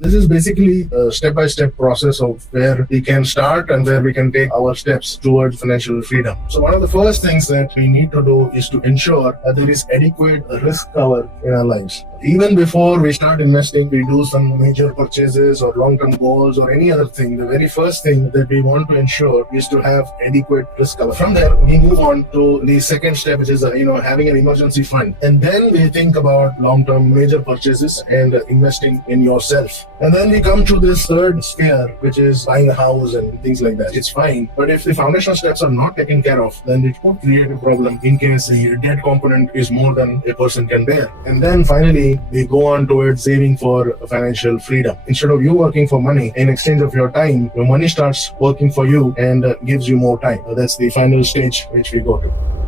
This is basically a step-by-step process of where we can start and where we can take our steps towards financial freedom. So one of the first things that we need to do is to ensure that there is adequate risk cover in our lives. Even before we start investing, we do some major purchases or long-term goals or any other thing. The very first thing that we want to ensure is to have adequate risk cover. From there, we move on to the second step, which is having an emergency fund. And then we think about long-term major purchases and investing in yourself. And then we come to this third sphere, which is buying a house and things like that. It's fine, but if the foundational steps are not taken care of, then it could create a problem in case the debt component is more than a person can bear. And then finally, we go on towards saving for financial freedom. Instead of you working for money, in exchange of your time, your money starts working for you and gives you more time. That's the final stage which we go to.